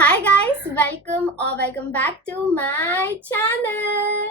Hi guys, welcome back to my channel.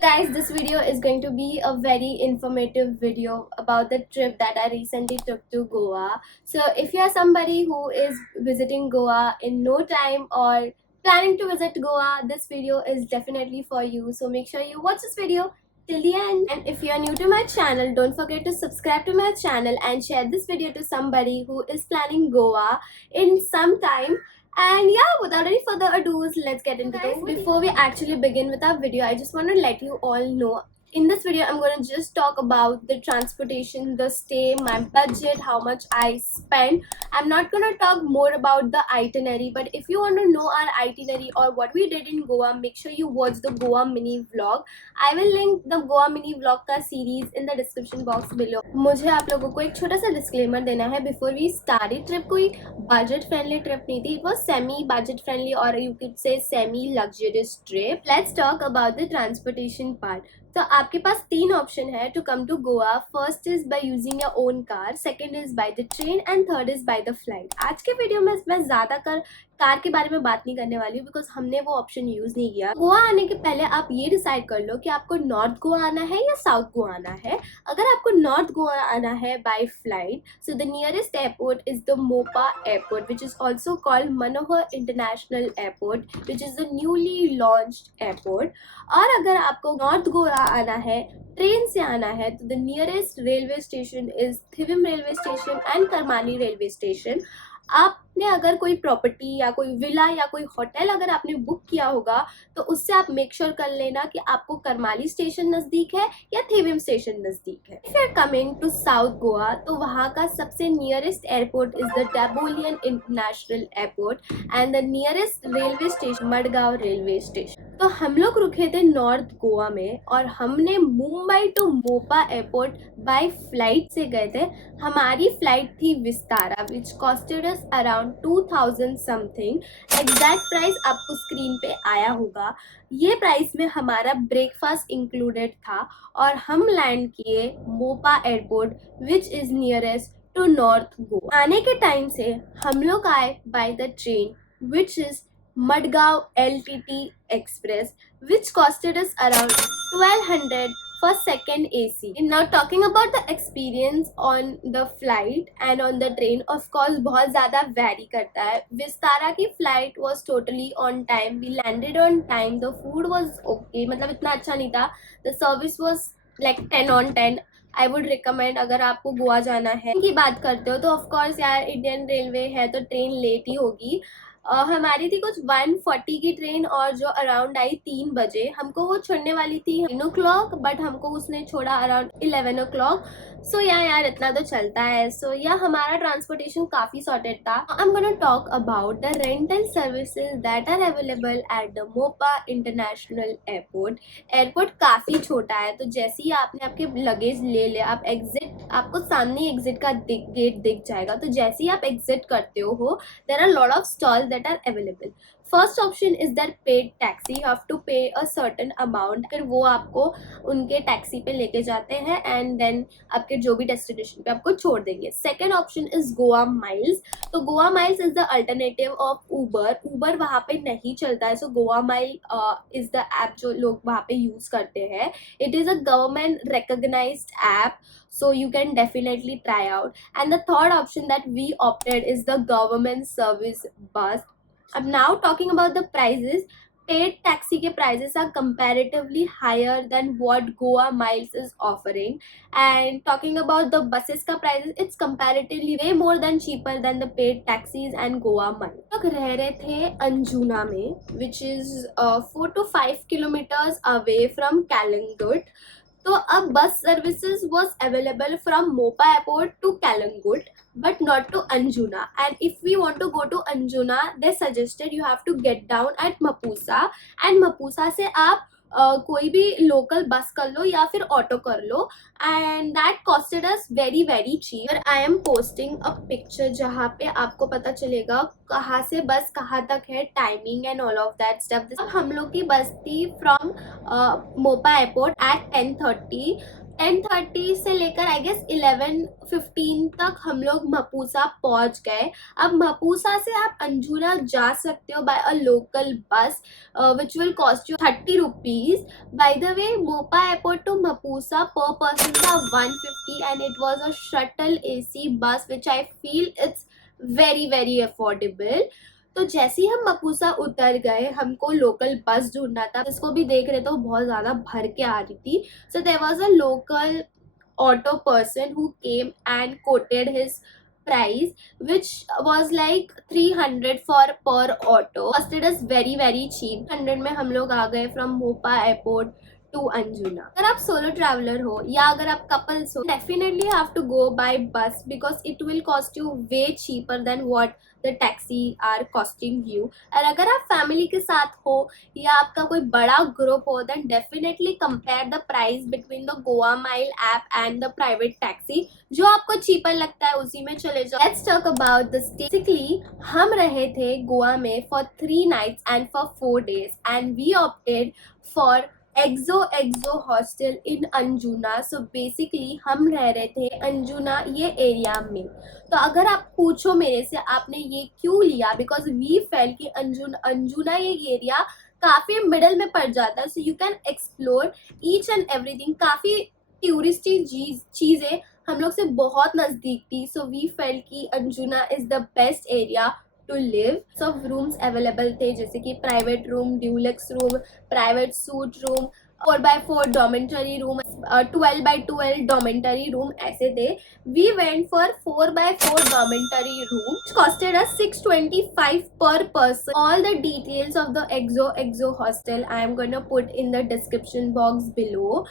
Guys, this video is going to be a very informative video about the trip that I recently took to Goa. So if you are somebody who is visiting Goa in no time or planning to visit Goa, this video is definitely for you. So make sure you watch this video till the end. And if you are new to my channel, don't forget to subscribe to my channel and share this video to somebody who is planning Goa in some time. And yeah, without any further ado, let's get into this. Before we actually begin with our video, I just want to let you all know, in this video I'm going to just talk about the transportation, the stay, my budget, how much I spent. I'm not going to talk more about the itinerary, but if you want to know our itinerary or what we did in Goa, make sure you watch the Goa mini vlog. I will link the Goa mini vlog का series in the description box below. मुझे आप लोगों को एक छोटा सा disclaimer देना है before we started. Trip कोई budget friendly trip नहीं थी. It was semi budget friendly or you could say semi luxurious trip. Let's talk about the transportation part. तो आपके पास तीन ऑप्शन है to come to Goa. First is by using your own car, second is by the train and third is by the flight. आज के video में मैं ज्यादातर car के बारे में बात नहीं करने वाली हूँ बिकॉज हमने वो ऑप्शन यूज नहीं किया. गोवा आने के पहले आप ये डिसाइड कर लो कि आपको नॉर्थ गोवा आना है या साउथ गोवा आना है. अगर आपको नॉर्थ गोवा आना है by flight, so the nearest airport is the Mopa airport which is also called Manohar international airport which is the newly launched airport. और अगर आपको नॉर्थ गोवा आना है, ट्रेन से आना है, तो the nearest railway station is Thivim railway station and Karmali railway station. आपने अगर कोई प्रॉपर्टी या कोई विला या कोई होटल अगर आपने बुक किया होगा तो उससे आप मेक श्योर कर लेना कि आपको करमाली स्टेशन नज़दीक है या थिविम स्टेशन नज़दीक है. If you are coming to south Goa तो वहाँ का सबसे nearest airport is the Dabolim international airport and the nearest railway station Madgaon railway station. तो हम लोग रुके थे नॉर्थ गोवा में और हमने Mumbai to Mopa airport by flight से गए थे. हमारी फ्लाइट थी Vistara which costed us around 2000 something. Exact price आपको स्क्रीन पे आया होगा. ये प्राइस में हमारा ब्रेकफास्ट इंक्लूडेड था और हम लैंड किए Mopa airport which is nearest to north Goa. आने के टाइम से हम लोग आए by the train which is Madgaon LTT Express, which costed us around 1200 for second AC. Now talking about the experience on the flight and on the train, of course बहुत ज़्यादा vary करता है. विस्तारा की flight was totally on time. We landed on time. The food was okay, मतलब इतना अच्छा नहीं था. The service was like 10 on 10. I would recommend. अगर आपको गोवा जाना है की बात करते हो तो ऑफकोर्स यार इंडियन रेलवे है तो ट्रेन लेट ही होगी. हमारी थी कुछ 1:40 की ट्रेन और जो अराउंड आई 3 बजे. हमको वो छोड़ने वाली थी 9 o'clock बट हमको उसने छोड़ा अराउंड 11 o'clock. सो यार इतना तो चलता है. सो हमारा ट्रांसपोर्टेशन काफ़ी सॉर्टेड था. I am gonna talk about the rental services that are available at the Mopa international airport. Airport काफ़ी छोटा है तो जैसे ही आपने आपके लगेज ले ले, आप एग्जिट, आपको सामने एग्जिट का गेट दिख जाएगा. तो जैसे ही आप एग्जिट करते हो there are a lot of stalls that are available. First option is that paid taxi. You have to pay a certain amount. फिर वो आपको उनके टैक्सी पे लेके जाते हैं एंड देन आपके जो भी डेस्टिनेशन पे आपको छोड़ देंगे. Second option is Goa miles. तो Goa miles is the alternative of Uber. Uber वहाँ पे नहीं चलता है. So Goa mile is the app जो लोग वहाँ पे यूज करते हैं. It is a government recognised app, so you can definitely try out. And the third option that we opted is the government service bus. Now talking about the prices, paid taxi के prices are comparatively higher than what Goa Miles is offering. And talking about the buses का prices, it's comparatively way more than cheaper than the paid taxis and Goa Miles. लोग रह रहे थे अंजुना में which is 4 to 5 kilometers away from Calangute. तो अब bus services was available from Mopa airport to Calangute but not to Anjuna. And if we want to go to Anjuna, they suggested you have to get down at Mapusa and Mapusa से आप कोई भी local bus कर लो या फिर auto कर लो and that costed us very very cheap. I am posting a picture जहाँ पे आपको पता चलेगा कहाँ से बस कहाँ तक है, timing and all of that stuff. हम लोग की बस थी फ्रॉम मोपा एयरपोर्ट एट 10:30 10:30 से लेकर आई गेस 11:15 तक हम लोग मपूसा पहुंच गए। अब मपूसा से आप अंजुना जा सकते हो bye a local bus which will cost you 30 rupees. By the way Mopa airport to Mapusa per person था 150 and it was a shuttle AC bus which I feel it's very very affordable. तो जैसे ही हम मपूसा उतर गए हमको लोकल बस ढूंढना था, जिसको भी देख रहे तो बहुत ज्यादा भर के आ रही थी। So there was a local auto person who came and quoted his price, which was like 300 for per auto. Costed us very very cheap. 100 में हम लोग आ गए from Mopa airport to Anjuna. अगर आप सोलो ट्रैवलर हो या अगर आप कपल्स हो, definitely have to go by bus because it will cost you way cheaper than what the taxi are costing you. और अगर आप फैमिली के साथ हो या आपका कोई बड़ा ग्रुप हो then definitely compare the price between the Goa mile app and the private taxi. जो आपको चीपर लगता है उसी में चले जाओ। Let's talk about the stay. Basically हम रहे थे गोवा में for 3 nights and for 4 days and we opted for Exo hostel in Anjuna. So basically हम रह रहे थे अंजुना ये एरिया में। तो अगर आप पूछो मेरे से आपने ये क्यों लिया, बिकॉज वी फेल कि अंजुना ये एरिया काफी मिडल में पड़ जाता है, so you can explore each and everything. काफी टूरिस्टी चीजें हम लोग से बहुत नजदीक थी। सो वी फेल कि Anjuna is the best area to live. सब रूम्स अवेलेबल थे जैसे कि private room, deluxe room, private suite room, 4x4 dormitory room, 12x12 dormitory room ऐसे थे। We went for 4x4 dormitory room costed us 625 per person. All the details of the exo hostel I am going to put in the description box below.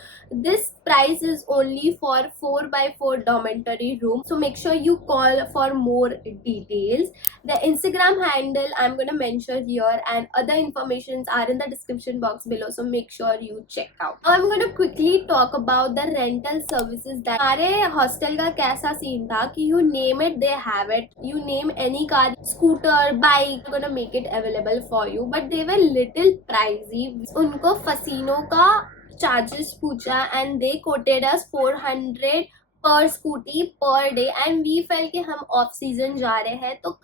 This price is only for 4x4 dormitory room, so make sure you call for more details. The Instagram handle I'm going to mention here and other informations are in the description box below, so make sure you check out. Now I'm going to quickly talk about the rental services that हमारे hostel का कैसा scene था कि you name it they have it. You name any car, scooter, bike, they're going to make it available for you, but they were little pricey. उनको फसीनों का charges पूछा and they coated अस 400 पर scooty per day and we felt कि हम off season जा रहे हैं तो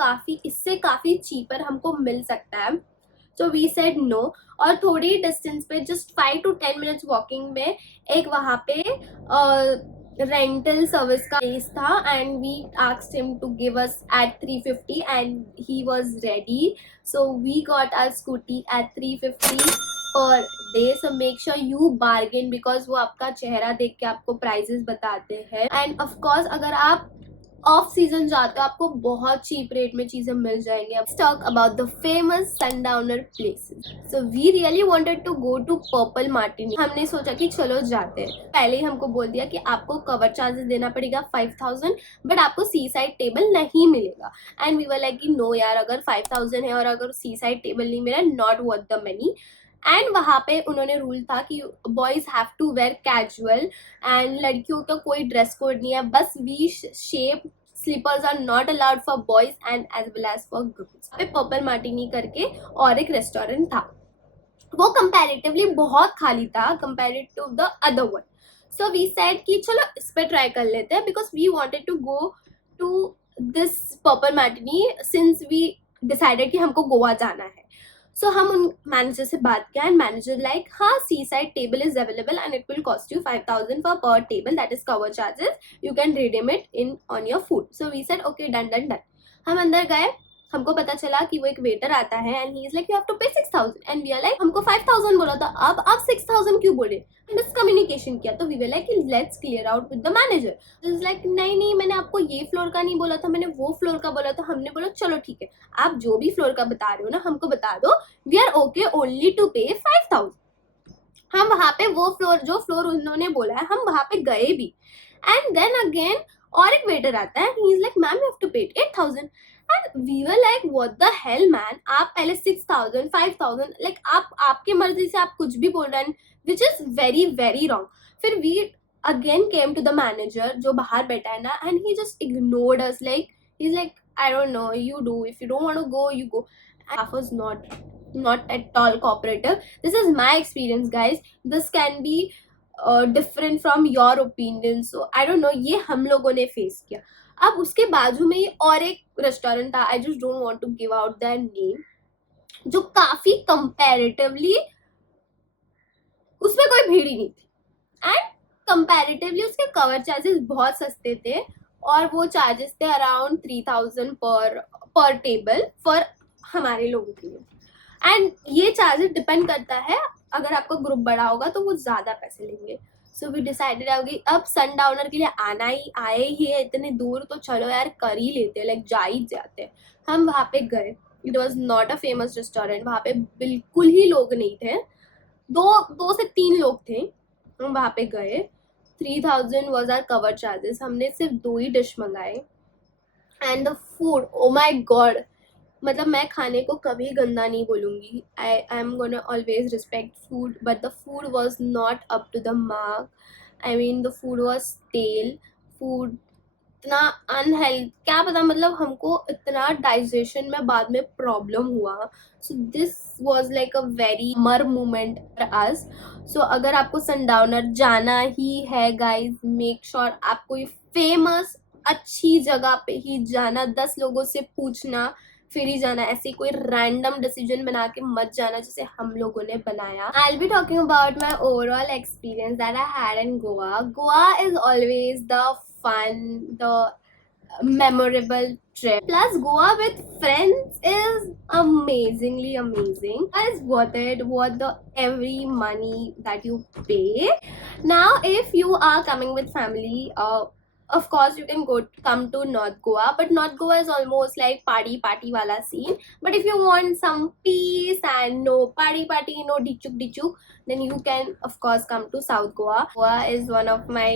इससे काफी चीपर हमको मिल सकता है। So we said no. और थोड़ी डिस्टेंस पे जस्ट 5 to 10 minutes वॉकिंग में एक वहाँ पे रेंटल सर्विस का प्लेस था and we asked him to give us at 350 and he was ready. So we got our scooty at 350 per day. So make sure you bargain because वो आपका चेहरा देख के आपको प्राइजेस बताते हैं। एंड ऑफ कोर्स अगर आप ऑफ सीजन जाते हो आपको बहुत चीप रेट में चीजें मिल जाएंगी। अब talk about the famous sundowner places. So we really wanted to go to Purple Martini. हमने सोचा कि चलो जाते हैं। पहले ही हमको बोल दिया कि आपको कवर चार्जेस देना पड़ेगा 5000 बट आपको सी साइड टेबल नहीं मिलेगा। एंड वी वर लाइक कि नो यार, अगर 5000 है और अगर सी साइड टेबल नहीं मिला not worth the money. And वहाँ पे उन्होंने रूल था कि boys have to wear casual and लड़कियों का कोई ड्रेस कोड नहीं है, बस V shape slippers are not allowed for boys and as well as for girls. पे पर्पल मार्टिनी करके और एक रेस्टोरेंट था, वो कंपैरेटिवली बहुत खाली था compared to the other one. So we said कि चलो इस पे ट्राई कर लेते हैं because we wanted to go to this purple martini since we decided कि हमको गोवा जाना है। सो हम उन मैनेजर से बात किया एंड मैनेजर लाइक हाँ sea side table is available and it will cost you 5000 for per table, that is cover charges, you can redeem it in on your food. So we said okay done done done. हम अंदर गए, हमको पता चला कि वो एक waiter आता है and he is like you have to pay 6000 and we are like हमको 5000 बोला था, अब आप 6000 क्यों बोले? मिसकम्युनिकेशन किया। तो we were like let's clear out with the manager. Is like नहीं नहीं मैंने आपको ये फ्लोर का नहीं बोला था, मैंने वो फ्लोर का बोला था। हमने बोला चलो ठीक है, आप जो भी फ्लोर का बता रहे हो ना हमको बता दो, we are okay only to pay 5000। हम वहां पे वो फ्लोर जो फ्लोर उन्होंने बोला है हम वहां पे गए भी एंड देन अगेन और एक वेटर आता है, he is like ma'am you have to pay 8000 and we were like what the hell man, आप पहले 6000 5000 लाइक आप आपकी मर्जी से आप कुछ भी बोल रहे हैं which is very very wrong. फिर we again came to the manager जो बाहर बैठा है ना and he just ignored us like he is like I don't know, you do, if you don't want to go you go. Staff was not at all cooperative. This is my experience guys, this can be different from your opinion, so I don't no, ये हम लोगों ने face किया. अब उसके बाजू में ही और एक रेस्टोरेंट था, I just don't want to give out that name, जो काफी कंपैरेटिवली उसमें कोई भीड़ ही नहीं थी, एंड कंपैरेटिवली उसके कवर चार्जेस बहुत सस्ते थे, और वो चार्जेस थे अराउंड 3000 पर टेबल फॉर हमारे लोगों के लिए. एंड ये चार्जेस डिपेंड करता है, अगर आपका ग्रुप बड़ा होगा तो वो ज्यादा पैसे लेंगे. सो वी डिसाइडेड अब सनडाउनर के लिए आए ही है इतने दूर, तो चलो यार कर ही लेते, लाइक जा ही जाते. हम वहाँ पे गए. It was not a famous restaurant, वहाँ पे बिल्कुल ही लोग नहीं थे, दो से तीन लोग थे. हम वहाँ पे गए. 3000 वॉज आर कवर चार्जेस. हमने सिर्फ 2 ही डिश मंगाए, and the food, oh my god, मतलब मैं खाने को कभी गंदा नहीं बोलूँगी. I am gonna always respect food, but the food was not up to the mark. I mean the food was tail food, इतना अनहेल्थ, क्या पता, मतलब हमको इतना डाइजेशन में बाद में प्रॉब्लम हुआ. So this was like a very मर मोमेंट फॉर अस. सो अगर आपको सनडाउनर जाना ही है गाइज, मेक श्योर आप कोई फेमस अच्छी जगह पे ही जाना, 10 लोगों से पूछना फिर ही जाना. ऐसे कोई रैंडम डिसीजन बना के मत जाना जैसे हम लोगों ने बनाया. I will be talking about my overall experience that I had in Goa. Goa is always the fun, the memorable trip. Plus, Goa with friends is amazingly amazing. It's worth it, worth the every money that you pay. Now, if you are coming with family, of course you can come to North Goa, but North Goa is almost like party wala scene. But if you want some peace and no party, no dichuk, then you can of course come to South Goa. Goa is one of my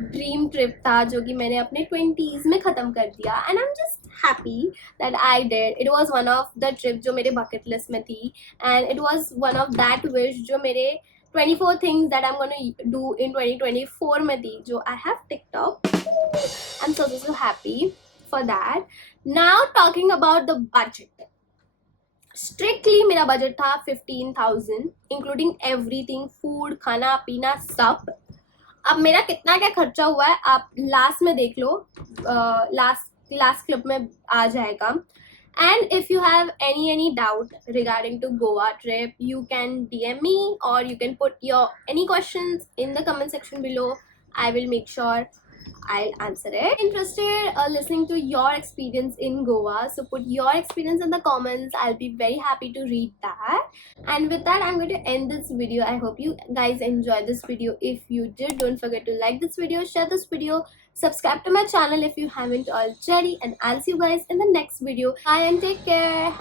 dream trip था जो कि मैंने अपने 20s में ख़त्म कर दिया, and I am just happy that I did. It was one of the trip जो मेरे बकेट लिस्ट में थी, and it was one of that wish जो मेरे 24 things that I am gonna do in 2024 में थी, जो I have ticked of. I am so happy for that. Now talking about the budget. Strictly मेरा budget था 15,000 including everything, food, खाना पीना सब. अब मेरा कितना क्या खर्चा हुआ है आप लास्ट में देख लो, लास्ट क्लिप में आ जाएगा. And if you have any doubt regarding to Goa trip, you can DM me or you can put your any questions in the comment section below. I will make sure I'll answer it. Interested listening to your experience in Goa, so put your experience in the comments. I'll be very happy to read that. And with that, I'm going to end this video. I hope you guys enjoyed this video. If you did, don't forget to like this video, share this video, subscribe to my channel if you haven't already, and I'll see you guys in the next video. Bye and take care.